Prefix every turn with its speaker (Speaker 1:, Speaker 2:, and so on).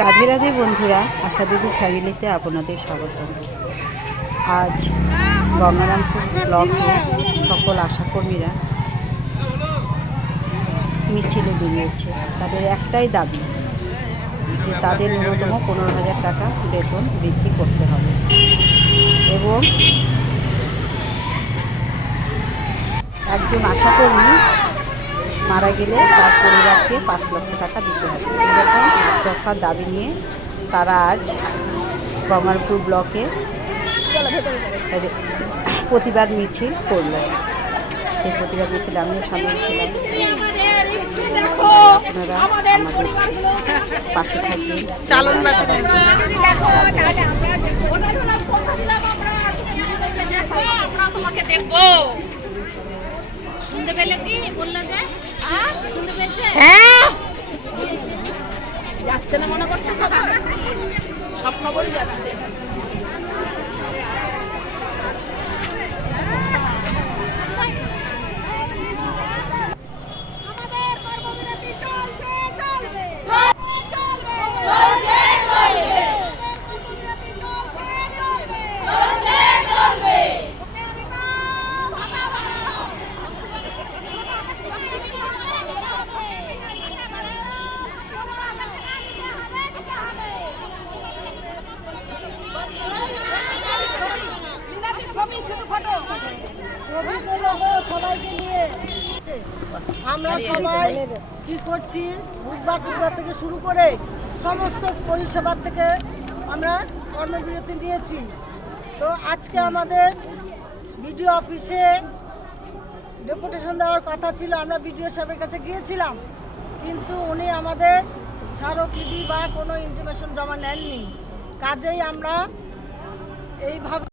Speaker 1: রাধে রাধে বন্ধুরা, আশা দিদি ফ্যামিলিতে আপনাদের স্বাগত। আজ গঙ্গারামপুর ব্লকে সকল আশাকর্মীরা মিছিলে বেরিয়েছে তাদের একটাই দাবি, যে তাদের ন্যূনতম পনেরো হাজার টাকা বেতন বৃদ্ধি করতে হবে। এবং একজন আশাকর্মী মারা গেলে তার পরিবারকে পাঁচ লক্ষ টাকা দিতে হবে। এরকম দফার দাবি নিয়ে তারা আজ গঙ্গারপুর ব্লকে প্রতিবাদ মিছিল করল। সেই প্রতিবাদ মিছিলে আমিও সামিল ছিলাম। আপনারা আমাদের পাশে থাকবেন।
Speaker 2: চালন
Speaker 3: তোমাকে দেখব। পেলে কি বলল যে আহ? শুনতে পেয়েছে?
Speaker 2: যাচ্ছে না মনে করছ? খবর সব খবরই যাচ্ছে।
Speaker 4: আমরা সবাই কি করছি? বুধবার টুকরা থেকে শুরু করে সমস্ত পরিষেবার থেকে আমরা কর্মবিরতি নিয়েছি। তো আজকে আমাদের বিডিও অফিসে ডেপুটেশন দেওয়ার কথা ছিল, আমরা বিডিও সাহেবের কাছে গিয়েছিলাম। কিন্তু উনি আমাদের স্মারকলিপি বা কোনো ইন্টিমেশন জমা নেননি। কাজেই আমরা এইভাবে